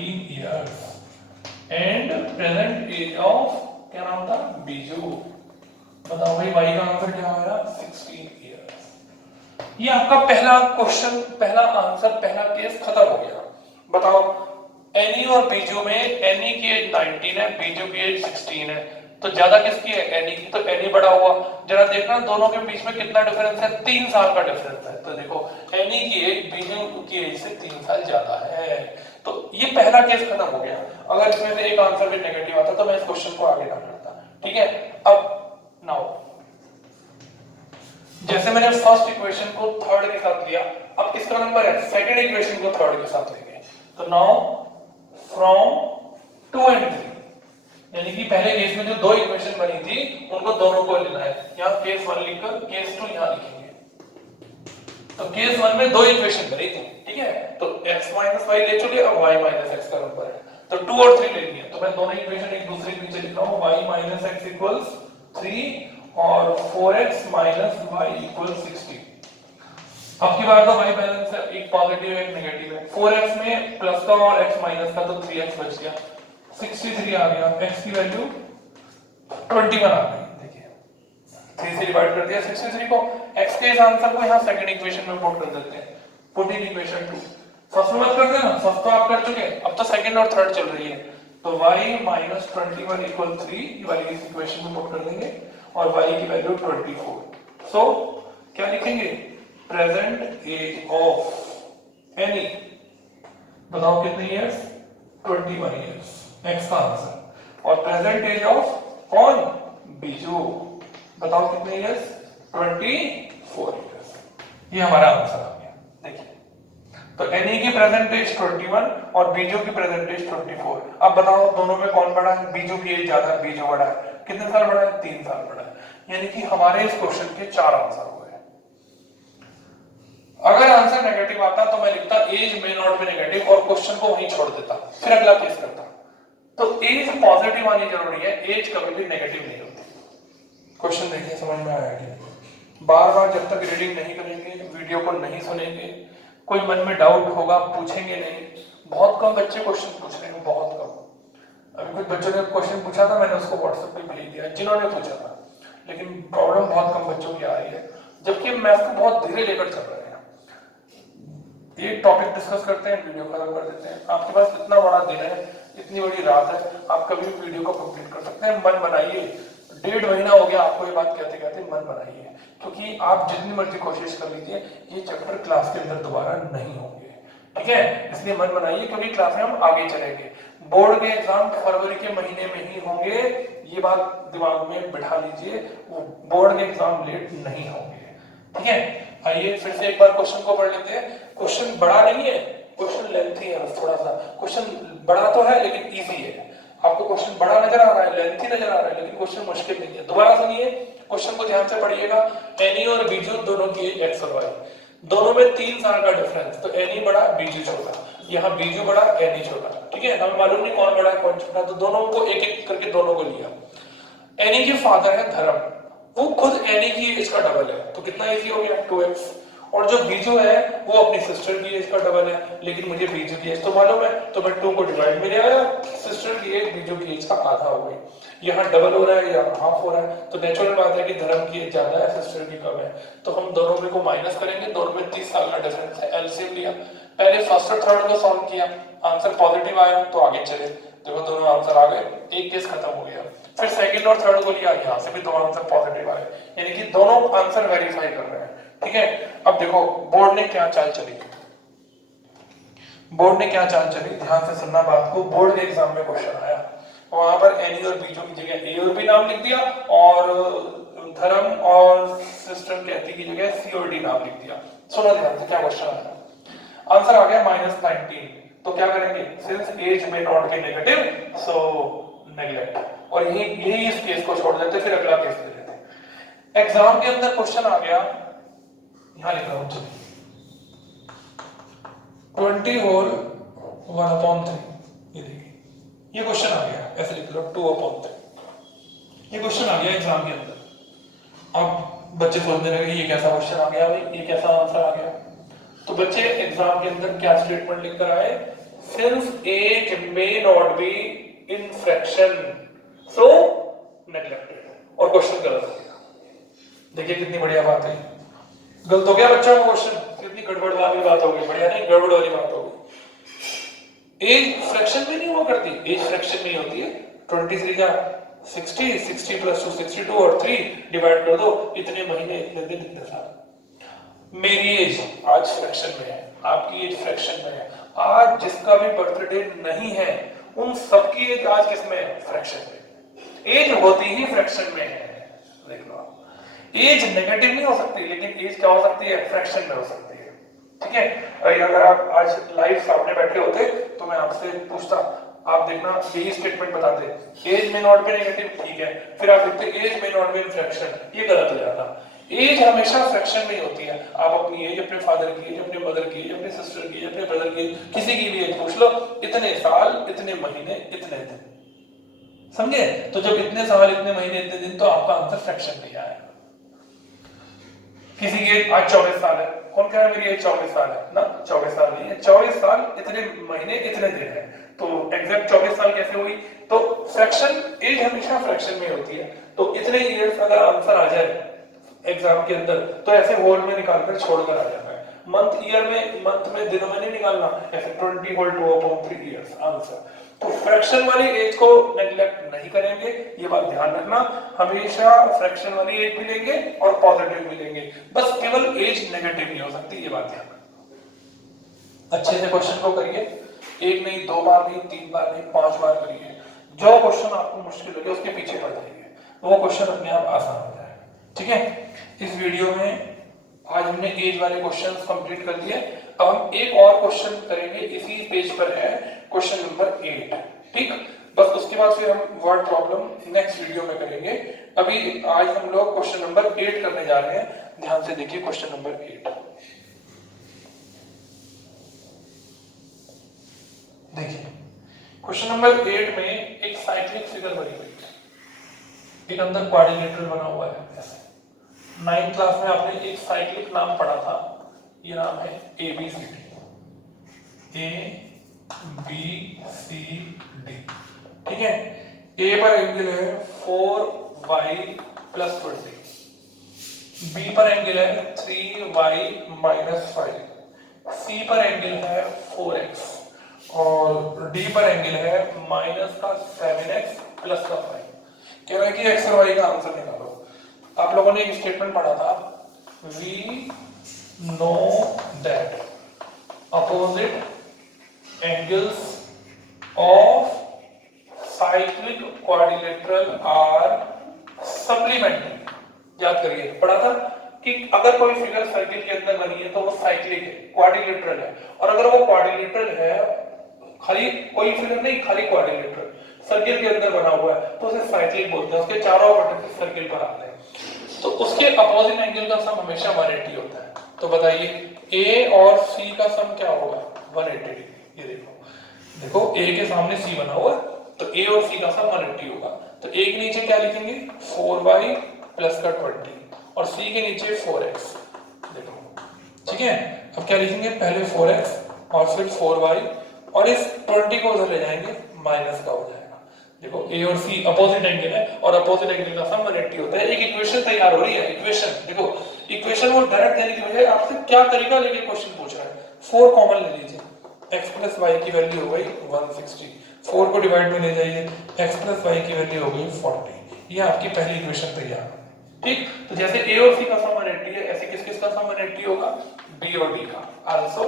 years and present age of क्या नाम था बीजू। बताओ भाई y का आंसर क्या आया 16 years। ये आपका पहला क्वेश्चन, पहला आंसर, पहला केस खत्म हो गया। बताओ एनी और बीजू में एनी की एज 19 है, बीजू की एज 16 है, तो ज्यादा किसकी है एनी की, तो एनी बड़ा हुआ। जरा देखना दोनों के बीच में कितना डिफरेंस है, 3 साल का डिफरेंस है। तो देखो एनी की एज बीजू की एज से 3 साल ज्यादा है। तो ये पहला केस खत्म हो गया। अगर इसमें से एक आंसर भी नेगेटिव आता तो मैं इस क्वेश्चन को आगे ना करता। ठीक है, अब नाउ जैसे मैंने फर्स्ट इक्वेशन को थर्ड के साथ लिया, अब किसका नंबर है सेकंड इक्वेशन को थर्ड के साथ लेंगे। तो नाउ फ्रॉम 2 and 3, यानी कि पहले केस में जो दो इक्वेशन बनी थी उनको दोनों को लेना है। यहाँ केस 1 लिखकर केस 2 यहाँ लिखेंगे। तो केस 1 में दो इक्वेशन बनी थी, ठीक है, तो x - y ले चुके, अब y - x का नंबर है, तो 2 और 3 ले लिए। तो मैं दोनों इक्वेशन एक दूसरे के नीचे लिख रहा हूं, y - x = 3 और 4x - y = 60। अब की बार तो y बैलेंस है, एक पॉजिटिव एक नेगेटिव है। 4x में प्लस का और x माइनस का, तो 3x बच गया, 63 आ गया, x की वैल्यू 21 आ गई। देखिए 3 से डिवाइड कर दिया 63 को, x के इस आंसर को यहाँ सेकंड इक्वेशन में पुट कर देते हैं, पुट इन इक्वेशन 2। फर्स्ट में मत कर देना, फर्स्ट तो आप कर चुके, अब तो सेकंड और थर्ड चल रही है। तो y - 21 = 3 वाली इस इक्वेशन में पुट कर देंगे और y की वैल्यू 24। सो क्या लिखेंगे, प्रेजेंट एज ऑफ एनी, बताओ कितने इयर्स 21 इयर्स, x का आंसर। और प्रेजेंट एज ऑफ कौन बीजू, बताओ कितने इयर्स 24 इयर्स। ये हमारा आंसर आ गया। देखिए तो एनी की प्रेजेंट एज 21 और बीजू की प्रेजेंट एज 24। अब बताओ दोनों में कौन बड़ा है, बीजू की एज ज्यादा है, बीजू बड़ा है। कितने साल बड़ा है, 3 साल बड़ा है। यानी कि हमारे इस क्वेश्चन के 4 आंसर हुए। अगर आंसर नेगेटिव आता तो मैं लिखता as may not be negative और क्वेश्चन को वहीं छोड़ देता, फिर अगला केस करता। तो एज पॉजिटिव आनी जरूरी है, एज कभी भी नेगेटिव नहीं होती। क्वेश्चन देखिए समझ में आया कि बार बार जब तक रीडिंग नहीं करेंगे, वीडियो को नहीं सुनेंगे, कोई मन में डाउट होगा पूछेंगे नहीं। बहुत कम बच्चे क्वेश्चन पूछ रहे हैं, बहुत कम। अभी कुछ बच्चों ने क्वेश्चन पूछा था, मैंने उसको व्हाट्सएप पे भेज दिया जिन्होंने पूछा था, लेकिन प्रॉब्लम बहुत कम बच्चों की आ रही है, जबकि मैथ को बहुत धीरे लेकर चल रहे हैं। एक टॉपिक डिस्कस करते हैं, वीडियो खत्म कर देते हैं। आपके पास इतना बड़ा दिन है, इतनी बड़ी रात है, आप कभी भी वीडियो को कंप्लीट कर सकते हैं। मन बनाइए, 1.5 महीना हो गया आपको ये बात कहते कहते, मन बनाइए, क्योंकि आप जितनी मर्जी कोशिश कर लीजिए ये चैप्टर क्लास के अंदर दोबारा नहीं होंगे, ठीक है। इसलिए मन बनाइए, क्योंकि क्लास में हम आगे चलेंगे। बोर्ड के एग्जाम फरवरी के महीने में ही होंगे, ये बात दिमाग में बिठा लीजिए। बोर्ड के एग्जाम लेट नहीं होंगे, ठीक है। आइए फिर से एक बार क्वेश्चन को पढ़ लेते हैं। क्वेश्चन बड़ा नहीं है, क्वेश्चन लेंथी है, थोड़ा सा क्वेश्चन बड़ा तो है लेकिन इजी है। आपको क्वेश्चन बड़ा नजर आ रहा है, लेंथी नजर आ रहा है, लेकिन क्वेश्चन मुश्किल नहीं है। दोबारा सुनिए, क्वेश्चन को ध्यान से पढ़िएगा। एनी और बीजू दोनों की एक्स और वाई, दोनों में 3 साल का डिफरेंस, तो एनी बड़ा बीजू छोटा, यहाँ बीजू बड़ा एनी छोटा, ठीक है। हमें मालूम नहीं कौन बड़ा है कौन छोटा, तो दोनों को एक एक करके दोनों को लिया। एनी के फादर है धर्म, वो खुद एनी की एज का डबल है, तो कितना इजी हो गया 2x। और जो बीजू है वो अपनी सिस्टर की एज का डबल है, लेकिन मुझे बीजू की एज तो मालूम है, तो मैं 2 को डिवाइड में ले आया, सिस्टर की एज बीजू की एज का आधा हो गई। यहाँ डबल हो रहा है, यहाँ हाफ हो रहा है, तो नेचुरल बात है कि धर्म की एज ज्यादा है, सिस्टर की कम है। तो हम दोनों में को माइनस करेंगे, दोनों में 30 साल का डिफरेंस है, एलसीएम लिया, पहले फर्स्ट और थर्ड को सॉल्व किया, आंसर पॉजिटिव आया तो आगे चले। देखो दोनों आंसर आ गए, एक केस खत्म हो गया। फिर सेकंड और थर्ड को लिया, यहाँ से भी दो आंसर पॉजिटिव आए, यानी कि दोनों आंसर वेरीफाई कर रहे हैं, ठीक है। अब देखो बोर्ड ने क्या चाल चली, बोर्ड ने क्या चाल चली, ध्यान से सुनना बात को। बोर्ड के एग्जाम में क्वेश्चन आया, वहां पर एनी और बीजू की जगह ए और बी नाम लिख दिया, और धर्म और सिस्टर कहती की जगह सी और डी नाम लिख दिया। सुनो ध्यान से क्या क्वेश्चन आया, आंसर आ गया -19। तो क्या करेंगे, सिंस एज में not be negative so neglect, और यही इस केस को छोड़ देते, फिर अगला केस ले लेते। एग्जाम के अंदर क्वेश्चन आ गया, यहां लिख रहा हूं 20 होल 1/3, ये देखिए ये क्वेश्चन आ गया, ऐसे लिख लो 2/3। ये क्वेश्चन आ गया एग्जाम के अंदर। अब बच्चे सोचने लगे ये कैसा क्वेश्चन आ गया भाई, ये कैसा आंसर आ गया। तो बच्चे एग्जाम के अंदर क्या स्टेटमेंट लिखकर आए, since age may not be in fraction so neglected। और क्वेश्चन गलत हो गया। देखिए कितनी बढ़िया बात है। गलत हो गया बच्चों का क्वेश्चन, कितनी गड़बड़ वाली बात हो गई। बढ़िया नहीं, गड़बड़ वाली बात हो गई। एज फ्रैक्शन में नहीं हुआ करती, एज फ्रैक्शन में होती है। 23 का 60, 60 प्लस 2 62 और 3 डिवाइड कर दो, इतने महीने इतने दिन इतने साल। मेरी एज आज फ्रैक्शन में है, आपकी एज फ्रैक्शन में है। आज जिसका भी बर्थडे नहीं है उन सबकी एज आज किसमें है? फ्रैक्शन में। एज होती ही फ्रैक्शन में है। देख लो आप, एज नेगेटिव नहीं हो सकती, लेकिन एज क्या हो सकती है? फ्रैक्शन में हो सकती है। ठीक है, अगर आप आज लाइव सामने बैठे होते तो मैं आपसे पूछता, आप देखना यही स्टेटमेंट बताते, एज में नॉट बी नेगेटिव, ठीक है, फिर आप देखते एज में नॉट बी फ्रैक्शन, ये गलत हो जाता। एज हमेशा फ्रैक्शन में ही होती है। आप अपनी एज, अपने फादर की एज, अपने मदर की एज, अपने सिस्टर की एज, अपने ब्रदर की एज, किसी की भी एज पूछ लो, इतने साल, इतने महीने, इतने दिन। समझे? तो जब इतने साल, इतने महीने, इतने दिन, तो आपका आंसर फ्रैक्शन में आएगा। किसी की एज आज 24 साल है, कौन कह रहा है मेरी एज 24 साल है ना? 24 साल नहीं है, 24 साल इतने महीने इतने दिन है। तो एग्जैक्ट 24 साल कैसे हुई? तो फ्रैक्शन, एज हमेशा फ्रैक्शन में होती है। तो इतने ईयर्स अगर आंसर आ जाए एग्जाम के अंदर तो ऐसे होल में निकालकर छोड़कर आ जाता है। मंथ ईयर में, मंथ में दिनों में नहीं निकालना, ऐसे 20 होल 2/3 इयर्स आंसर। तो फ्रैक्शन वाली एज को नेग्लेक्ट नहीं करेंगे, ये बात ध्यान रखना। हमेशा फ्रैक्शन वाली एज भी लेंगे और पॉजिटिव भी लेंगे, बस केवल एज नेगेटिव नहीं हो सकती, ये बात ध्यान रखना। अच्छे से क्वेश्चन को करिए, एक नहीं, 2 बार नहीं, 3 बार नहीं, 5 बार करिए। जो क्वेश्चन आपको मुश्किल लगे उसके पीछे पड़ जाइए, वो क्वेश्चन अपने आप आसान हो जाएगा। ठीक है, इस वीडियो में आज हमने एज वाले क्वेश्चंस कंप्लीट कर लिए। अब हम एक और क्वेश्चन करेंगे, इसी पेज पर है क्वेश्चन नंबर 8। ठीक, बस उसके बाद फिर हम वर्ड प्रॉब्लम नेक्स्ट वीडियो में करेंगे। अभी आज हम लोग क्वेश्चन नंबर 8 करने जा रहे हैं। ध्यान से देखिए क्वेश्चन नंबर 8। देखिए क्वेश्चन नंबर 8 में एक साइक्लिक फिगर बनी हुई है, एक अंदर क्वाड्रिलेटरल बना हुआ है ऐसे। 9th क्लास में आपने एक साइक्लिक नाम पढ़ा था, ये नाम है ABCD, ABCD। ठीक है, A पर एंगल है 4y + 20, B पर एंगल है 3y - 5, C पर एंगल है 4x और D पर एंगल है -7x + 5। कह रहा है कि x और y का आंसर निकालो। आप लोगों ने एक स्टेटमेंट पढ़ा था, we know that opposite angles of cyclic quadrilateral are supplementary. याद करिए, पढ़ा था कि अगर कोई फिगर सर्किल के अंदर बनी है तो वो साइक्लिक है, क्वाड्रिलेटरल है। और अगर वो क्वाड्रिलेटरल है, खाली कोई फिगर नहीं, खाली क्वाड्रिलेटरल सर्किल के अंदर बना हुआ है, तो उसे साइक्लिक बोलते हैं। उसके चारों वर्टिसेस सर्किल पर आते हैं, तो उसके अपोजिट एंगल का सम हमेशा 180 होता है। तो बताइए A और C का सम क्या होगा? 180 डिग्री। ये देखो A के सामने C बना हुआ, तो A और C का सम 180 होगा। तो A के नीचे क्या लिखेंगे? 4y + 20 और C के नीचे 4x। देखो, ठीक है, अब क्या लिखेंगे? पहले 4x और फिर 4y और इस 20 को उधर ले जाएंगे, माइनस का हो जाएगा। देखो A और C अपोजिट एंगल है और अपोजिट एंगल का सम 180 होता है। एक इक्वेशन तैयार हो रही है। इक्वेशन देखो, इक्वेशन वो डायरेक्ट देने की बजाय आपसे क्या तरीका लेके क्वेश्चन पूछ रहा है। 4 कॉमन ले लीजिए, x + y की वैल्यू हो गई 160, 4 को डिवाइड में ले जाइए, x + y की वैल्यू हो गई 40। ये आपकी पहली इक्वेशन तैयार। ठीक, तो जैसे A और C का सम 180 है, ऐसे किस का सम 180 होगा? B और D का। आल्सो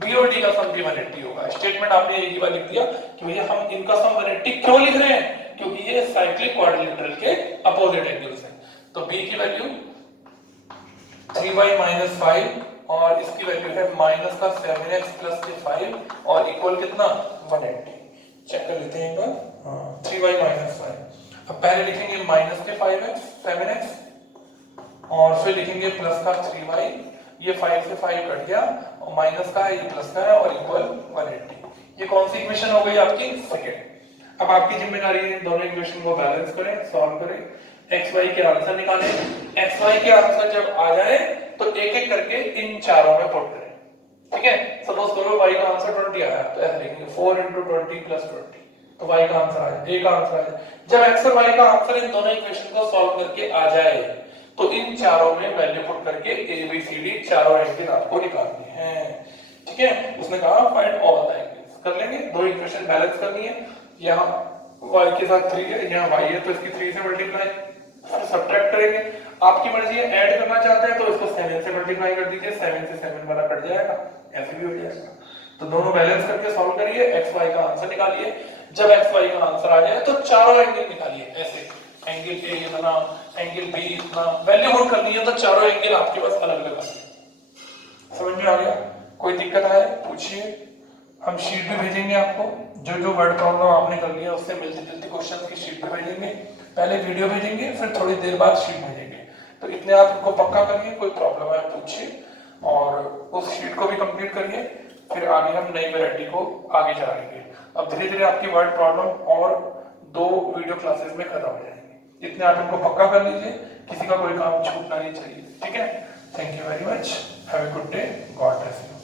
B और D का सम भी 180 होगा। स्टेटमेंट आपने एक ही बार लिख दिया कि भैया हम इनका सम 180 क्यों लिख रहे हैं? क्योंकि ये साइक्लिक क्वाड्रिलेटरल के अपोजिट एंगल्स हैं। तो B की वैल्यू 3y - 5 और इसकी वैल्यू है -7x + 5 और इक्वल कितना? 180। चेक कर लेते हैं एक बार। 3y - 5। अब पहले लिखेंगे -5x 7x और फिर लिखेंगे प्लस का 3y, ये 5 से 5 कट गया और माइनस का है, ये प्लस का है और इक्वल 180। ये कौन सी इक्वेशन हो गई आपकी? सेकंड। अब आपकी जिम्मेदारी है दोनों इक्वेशन को बैलेंस करें, सॉल्व करें, x y के आंसर निकालें। x y के आंसर जब आ जाए तो एक एक करके इन चारों में पुट करें। ठीक है, सपोज करो y का आंसर 20 आया तो ऐसे लिखेंगे 4 × 20 + 20, तो y का आंसर आ जाए, a का आंसर आ जाए। जब x और y का आंसर इन दोनों इक्वेशन को सॉल्व करके आ जाए तो इन चारों में वैल्यू पुट करके a b c d चारों एंगल आपको निकालने हैं। ठीक है, उसने कहा फाइंड ऑल द एंगल्स, कर लेंगे। दो इक्वेशन बैलेंस करनी है, यहाँ y के साथ 3 है, यहाँ y है, तो इसकी 3 से मल्टीप्लाई सब्ट्रैक्ट करेंगे। आपकी मर्जी है, ऐड करना चाहते हैं तो इसको 7 से मल्टीप्लाई कर दीजिए, 7 से 7 वाला कट जाएगा, ऐसे भी हो जाएगा। तो दोनों बैलेंस करके सॉल्व करिए, x y का आंसर निकालिए। जब x y का आंसर आ जाए तो चारों एंगल निकालिए, ऐसे एंगल A इतना, एंगल B इतना, वैल्यू पुट करनी है तो चारों एंगल आपके पास अलग अलग आएंगे। समझ में आ गया? कोई दिक्कत आए पूछिए, हम शीट भी भेजेंगे आपको, जो जो वर्ड प्रॉब्लम आपने कर लिया उससे मिलती जुलती क्वेश्चन की शीट भी भेजेंगे। पहले वीडियो भेजेंगे, फिर थोड़ी देर बाद शीट भेजेंगे। तो इतने आप इनको पक्का करिए, कोई प्रॉब्लम है पूछिए और उस शीट को भी कंप्लीट करिए, फिर आगे हम नई वैरायटी को आगे चलाएंगे। अब धीरे धीरे आपकी वर्ड प्रॉब्लम और 2 वीडियो क्लासेस में खत्म हो जाएंगे। इतने आप इनको पक्का कर लीजिए, किसी का कोई काम छूटना नहीं चाहिए। ठीक है, thank you very much, have a good day, God bless you.